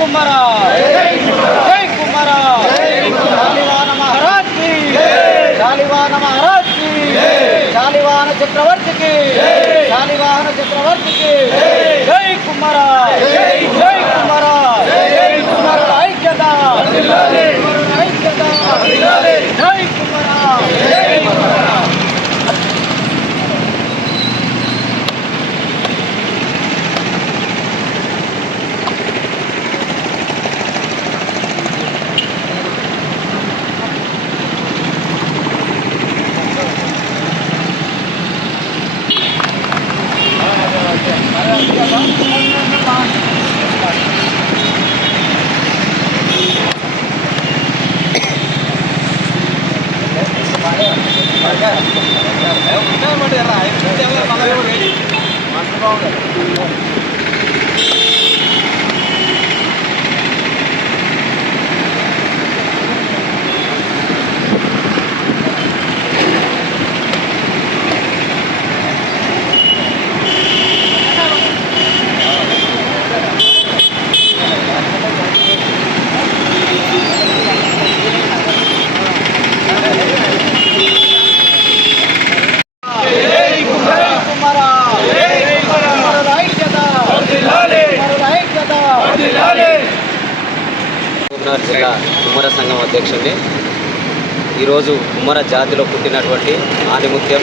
कुमारा, जय कुमारा, शालिवाहन महाराज की, शालिवाहन महाराज की, शालिवाहन चक्रवर्ती की, शालिवाहन चक्रवर्ती की, जय कुमारा, जय कुमारा, ऐक्यता, जय कुमारा, जय कुमारा। జిల్లా కుమ్మర సంఘం అధ్యక్షుడిని. ఈరోజు కుమ్మర జాతిలో పుట్టినటువంటి ఆనిముత్యం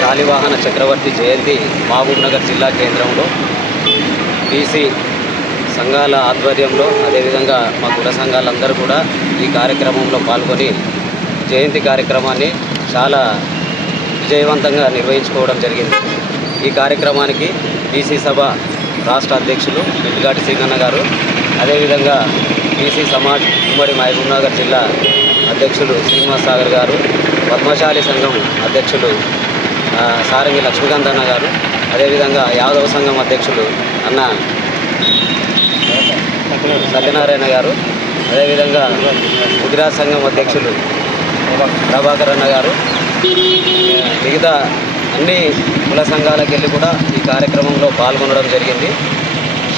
శాలివాహన చక్రవర్తి జయంతి మహబూబ్నగర్ జిల్లా కేంద్రంలో బీసీ సంఘాల ఆధ్వర్యంలో, అదేవిధంగా మా కుల సంఘాలందరూ కూడా ఈ కార్యక్రమంలో పాల్గొని జయంతి కార్యక్రమాన్ని చాలా విజయవంతంగా నిర్వహించుకోవడం జరిగింది. ఈ కార్యక్రమానికి బీసీ సభ రాష్ట్ర అధ్యక్షులు మెట్టిగాటి సింగన్న గారు, అదేవిధంగా బీసీ సమాజ్ ఉమ్మడి మహబూబ్నగర్ జిల్లా అధ్యక్షులు శ్రీనివాస్ సాగర్ గారు, పద్మశాలి సంఘం అధ్యక్షులు సారంగి లక్ష్మీకాంత్ అన్న గారు, అదేవిధంగా యాదవ సంఘం అధ్యక్షులు అన్న సత్యనారాయణ గారు, అదేవిధంగా గుజరాత్ సంఘం అధ్యక్షులు ప్రభాకర్ అన్న గారు, మిగతా అన్ని కుల సంఘాలకు వెళ్ళి కూడా ఈ కార్యక్రమంలో పాల్గొనడం జరిగింది.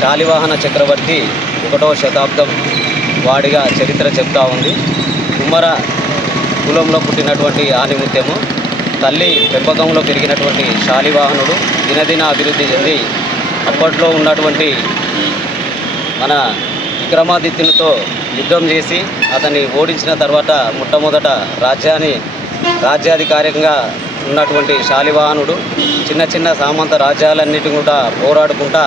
శాలివాహన చక్రవర్తి 1వ శతాబ్దం వాడిగా చరిత్ర చెప్తా ఉంది. కుమ్మర కులంలో పుట్టినటువంటి ఆనిముత్యము, తల్లి పెంపకంలో పెరిగినటువంటి శాలివాహనుడు దినదిన అభివృద్ధి చెంది అప్పట్లో ఉన్నటువంటి మన విక్రమాదిత్యునితో యుద్ధం చేసి అతన్ని ఓడించిన తర్వాత మొట్టమొదట రాజ్యాధికారికంగా ఉన్నటువంటి శాలివాహనుడు చిన్న చిన్న సామంత రాజ్యాలన్నిటి కూడా పోరాడుకుంటా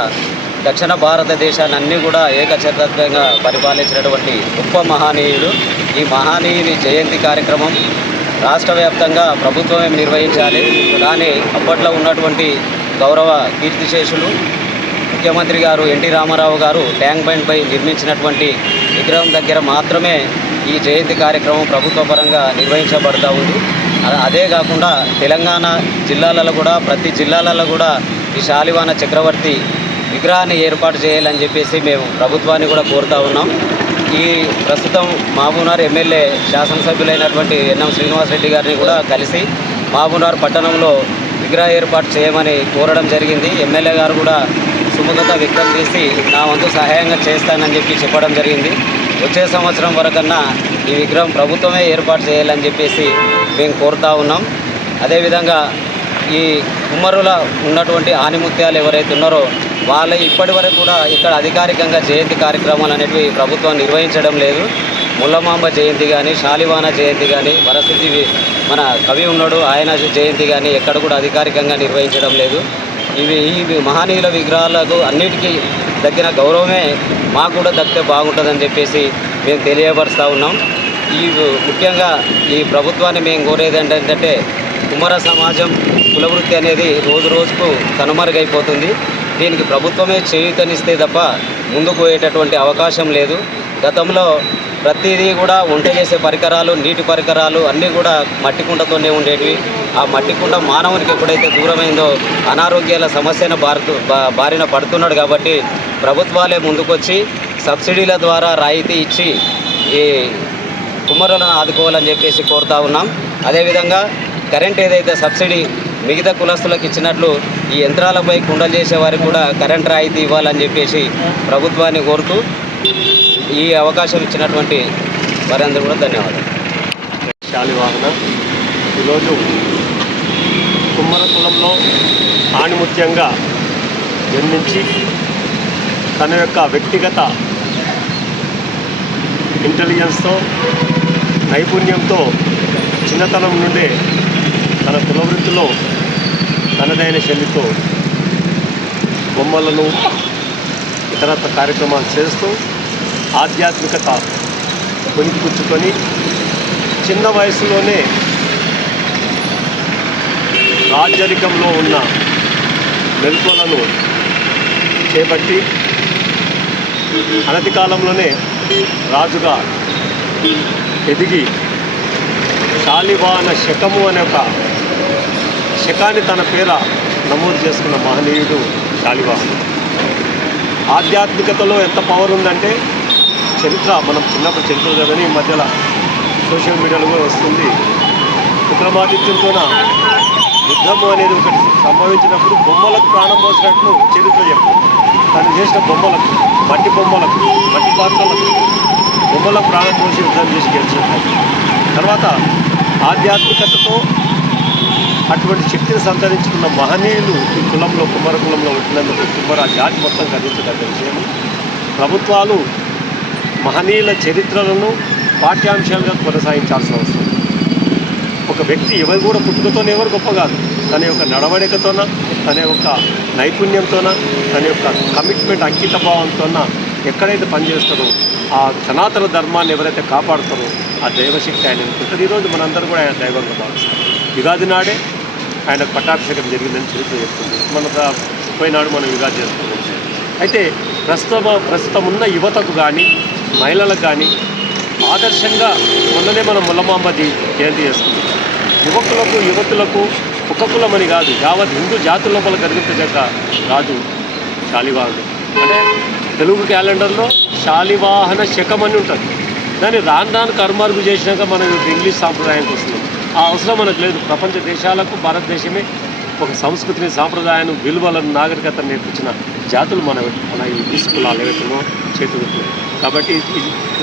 దక్షిణ భారతదేశాన్ని అన్నీ కూడా ఏకఛత్రంగా పరిపాలించినటువంటి గొప్ప మహనీయుడు. ఈ మహనీయుని జయంతి కార్యక్రమం రాష్ట్ర వ్యాప్తంగా ప్రభుత్వమే నిర్వహించాలి. కానీ అప్పట్లో ఉన్నటువంటి గౌరవ కీర్తిశేషులు ముఖ్యమంత్రి గారు ఎన్టీ రామారావు గారు ట్యాంక్ బండ్పై నిర్మించినటువంటి విగ్రహం దగ్గర మాత్రమే ఈ జయంతి కార్యక్రమం ప్రభుత్వ పరంగా నిర్వహించబడుతూ ఉంది. అదే కాకుండా తెలంగాణ జిల్లాలలో కూడా ప్రతి జిల్లాలలో కూడా ఈ శాలివాహన చక్రవర్తి విగ్రహాన్ని ఏర్పాటు చేయాలని చెప్పేసి మేము ప్రభుత్వాన్ని కూడా కోరుతూ ఉన్నాం. ఈ ప్రస్తుతం మహబూబ్నగర్ ఎమ్మెల్యే శాసనసభ్యులైనటువంటి ఎన్ఎం శ్రీనివాసరెడ్డి గారిని కూడా కలిసి మహబూబ్నగర్ పట్టణంలో విగ్రహ ఏర్పాటు చేయమని కోరడం జరిగింది. ఎమ్మెల్యే గారు కూడా సుముఖత వ్యక్తం చేసి నా వంతు సహాయంగా చేస్తానని చెప్పడం జరిగింది. వచ్చే సంవత్సరం వరకన్నా ఈ విగ్రహం ప్రభుత్వమే ఏర్పాటు చేయాలని చెప్పేసి మేము కోరుతూ ఉన్నాం. అదేవిధంగా ఈ కుమ్మరుల ఉన్నటువంటి ఆనిముత్యాలు ఎవరైతే ఉన్నారో వాళ్ళ ఇప్పటి వరకు కూడా ఇక్కడ అధికారికంగా జయంతి కార్యక్రమాలు అనేవి ప్రభుత్వం నిర్వహించడం లేదు. ముల్లమాంబ జయంతి కానీ, శాలివాహన జయంతి కానీ, వరసిద్ధి మన కవి ఉన్నాడు ఆయన జయంతి కానీ ఎక్కడ కూడా అధికారికంగా నిర్వహించడం లేదు. ఈ మహనీయుల విగ్రహాలకు అన్నిటికీ దక్కిన గౌరవమే మాకు కూడా దక్కితే బాగుంటుందని చెప్పేసి మేము తెలియపరుస్తూ ఉన్నాం. ముఖ్యంగా ఈ ప్రభుత్వాన్ని మేము కోరేది ఏంటంటే కుమ్మర సమాజం కులవృత్తి అనేది రోజు రోజుకు కనుమరుగైపోతుంది. దీనికి ప్రభుత్వమే చేయూతనిస్తే తప్ప ముందుకు పోయేటటువంటి అవకాశం లేదు. గతంలో ప్రతిదీ కూడా వంట చేసే పరికరాలు, నీటి పరికరాలు అన్నీ కూడా మట్టి కుండతోనే ఉండేటివి. ఆ మట్టి కుండ మానవునికి ఎప్పుడైతే దూరమైందో అనారోగ్యాల సమస్యను బారిన పడుతున్నాడు. కాబట్టి ప్రభుత్వాలే ముందుకొచ్చి సబ్సిడీల ద్వారా రాయితీ ఇచ్చి ఈ కుమ్మరులను ఆదుకోవాలని చెప్పేసి కోరుతా ఉన్నాం. అదేవిధంగా కరెంట్ ఏదైతే సబ్సిడీ మిగతా కులస్తులకు ఇచ్చినట్లు ఈ యంత్రాలపై కుండలు చేసే వారికి కూడా కరెంట్ రాయితీ ఇవ్వాలని చెప్పేసి ప్రభుత్వాన్ని కోరుతూ ఈ అవకాశం ఇచ్చినటువంటి వారందరూ కూడా ధన్యవాదాలు. శాలివాహన ఈరోజు కుమ్మర కులంలో ఆణిముత్యంగా జన్మించి తన యొక్క వ్యక్తిగత ఇంటెలిజెన్స్తో నైపుణ్యంతో చిన్నతనం నుండే తన కులవృత్తిలో తనదైన శైలితో బొమ్మలను ఇతరత్ర కార్యక్రమాలు చేస్తూ ఆధ్యాత్మికత కొనిపుచ్చుకొని చిన్న వయసులోనే రాజరికంలో ఉన్న మెలకువలను చేపట్టి అనతి కాలంలోనే రాజుగా ఎదిగి శాలివాహన శకము అనే ఒక శకాన్ని తన పేర నమోదు చేసుకున్న మహనీయుడు శాలివాహన. ఆధ్యాత్మికతలో ఎంత పవర్ ఉందంటే చరిత్ర మనం చిన్నప్పుడు చరిత్ర చదివని ఈ మధ్యలో సోషల్ మీడియాలో కూడా వస్తుంది. విక్రమాదిత్యంతోన యుద్ధము అనేది ఒకటి సంభవించినప్పుడు బొమ్మలకు ప్రాణం పోసినట్లు చరిత్ర చెప్తుంది. తను చేసిన బొమ్మలకు, మట్టి బొమ్మలకు, మట్టి పాత్రలకు బొమ్మలకు ప్రాణం పోసి యుద్ధం చేసి గెలిచినట్టు. తర్వాత ఆధ్యాత్మికతతో అటువంటి శక్తిని సంతరించుకున్న మహనీయులు ఈ కులంలో కుమ్మర కులంలో ఉంటున్నందుకు కుమ్మర జాతి మొత్తం గర్వించదగ్గ విషయం. ప్రభుత్వాలు మహనీయుల చరిత్రలను పాఠ్యాంశాలుగా కొనసాగించాల్సిన అవసరం. ఒక వ్యక్తి ఎవరు కూడా పుట్టుకతోనే ఎవరు గొప్ప కాదు, తన యొక్క నడవడికతోన, తన యొక్క నైపుణ్యంతోన, తన యొక్క కమిట్మెంట్ అంకిత భావంతోన ఎక్కడైతే పనిచేస్తారో ఆ సనాతన ధర్మాన్ని ఎవరైతే కాపాడుతారో ఆ దైవశక్తి ఆయన ఉంటుంది. ఈరోజు మనందరూ కూడా ఆయన దైవంగా భావిస్తాం. యుగాది నాడే ఆయన పట్టాభిషేకం జరిగిందని చరిత్ర చెప్తుంది. మన పోయినాడు మనం యుగాది చేసుకున్నాం. అయితే ప్రస్తుతం ఉన్న యువతకు కానీ మహిళలకు కానీ ఆదర్శంగా మొన్ననే మనం ముల్లమాంబ జయంతి చేసుకుంటాం. యువకులకు యువతులకు ఒక కులమని కాదు, యావత్ హిందూ జాతి లోపల కనిపించక రాజు శాలివాహనుడు. అంటే తెలుగు క్యాలెండర్లో శాలివాహన శకం అని ఉంటుంది. దాన్ని రాను కర్మార్గు చేసినాక మనం ఇంగ్లీష్ సాంప్రదాయానికి వస్తున్నాం. ఆ అవసరం మనకు లేదు. ప్రపంచ దేశాలకు భారతదేశమే ఒక సంస్కృతిని, సాంప్రదాయాన్ని, విలువలను, నాగరికతను నేర్పించిన జాతులు మన ఈ బీసీ కులాలు ఏవైతున్నామో చేతులుతున్నాయి. కాబట్టి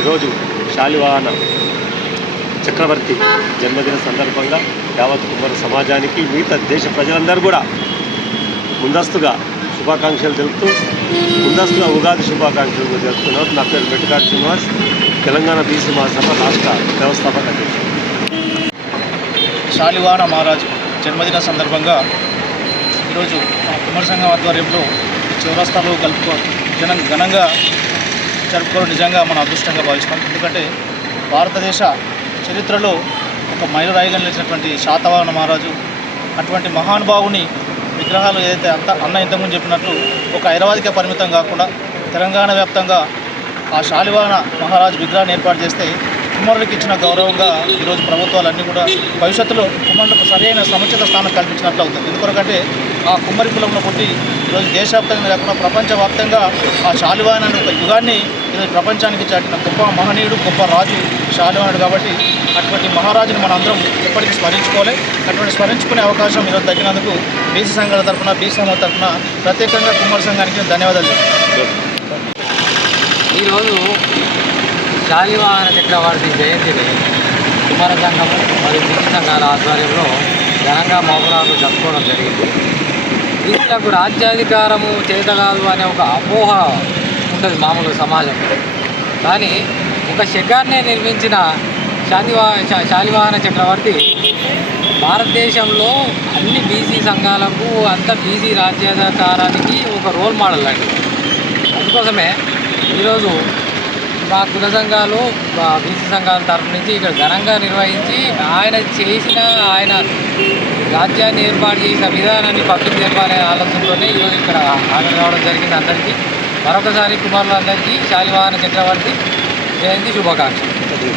ఈరోజు శాలివాహన చక్రవర్తి జన్మదిన సందర్భంగా యావత్ కుమ్మర సమాజానికి, మిగతా దేశ ప్రజలందరూ కూడా ముందస్తుగా శుభాకాంక్షలు తెలుపుతూ ముందస్తుగా ఉగాది శుభాకాంక్షలు జరుపుతున్నారు. నా పేరు మెట్టికాటి శ్రీనివాస్, తెలంగాణ బీసీ మహాసభ రాష్ట్ర వ్యవస్థాపక అధ్యక్షుడు. శాలివాహన మహారాజు జన్మదిన సందర్భంగా ఈరోజు మా కుమ్మర సంఘం ఆధ్వర్యంలో చౌరస్తాలో ఘనంగా జరుపుకోవడం నిజంగా మన అదృష్టంగా భావిస్తాం. ఎందుకంటే భారతదేశ చరిత్రలో ఒక మైలురాయిగా నిలిచినటువంటి శాతవాహన మహారాజు అటువంటి మహానుభావుని విగ్రహాలు ఏదైతే అన్న ఇంతకుముందు చెప్పినట్లు ఒక హైదరాబాద్కే పరిమితం కాకుండా తెలంగాణ వ్యాప్తంగా ఆ శాలివాహన మహారాజు విగ్రహాన్ని ఏర్పాటు చేస్తే కుమ్మరులకు ఇచ్చిన గౌరవంగా ఈరోజు ప్రభుత్వాలన్నీ కూడా భవిష్యత్తులో కుమ్మరులకు సరైన సముచిత స్థానం కల్పించినట్లు అవుతుంది. ఎందుకంటే ఆ కుమ్మరి కులంలో పుట్టి ఈరోజు దేశవ్యాప్తంగా కాకుండా ప్రపంచవ్యాప్తంగా ఆ శాలివాహన అనే ఒక యుగాన్ని ఈరోజు ప్రపంచానికి చాటిన గొప్ప మహనీయుడు, గొప్ప రాజు శాలివాహనుడు. కాబట్టి అటువంటి మహారాజుని మనం అందరం ఎప్పటికీ స్మరించుకోవాలి. అటువంటి స్మరించుకునే అవకాశం ఈరోజు తగ్గినందుకు బీసీ సంఘాల తరఫున, బీసీ సంఘాల తరఫున ప్రత్యేకంగా కుమ్మర సంఘానికి ధన్యవాదాలు. ఈరోజు శాలివాహన చక్రవర్తి జయంతిని కుమ్మర సంఘము మరియు బీసీ సంఘాల ఆధ్వర్యంలో ఘనంగా మహబూబాబాద్లో జరుపుకోవడం జరిగింది. వీళ్ళకు రాజ్యాధికారము చేతగాదు అనే ఒక అపోహ ఉంటుంది మామూలు సమాజంలో. కానీ ఒక శకాన్నే నిర్మించిన శాలివాహన చక్రవర్తి భారతదేశంలో అన్ని బీసీ సంఘాలకు, అంత బీసీ రాజ్యాధికారానికి ఒక రోల్ మోడల్ అండి. అందుకోసమే ఈరోజు మా కుల సంఘాలు, బీసీ సంఘాల తరఫు నుంచి ఇక్కడ ఘనంగా నిర్వహించి ఆయన రాజ్యాన్ని ఏర్పాటు చేసిన విధానాన్ని పబ్లిక్ చెప్పాలనే ఆలోచనతోనే ఈరోజు ఇక్కడ హాజరు కావడం జరిగింది. అందరికీ మరొకసారి కుమారులందరికీ శాలివాహన చక్రవర్తి జయంతి శుభాకాంక్షలు.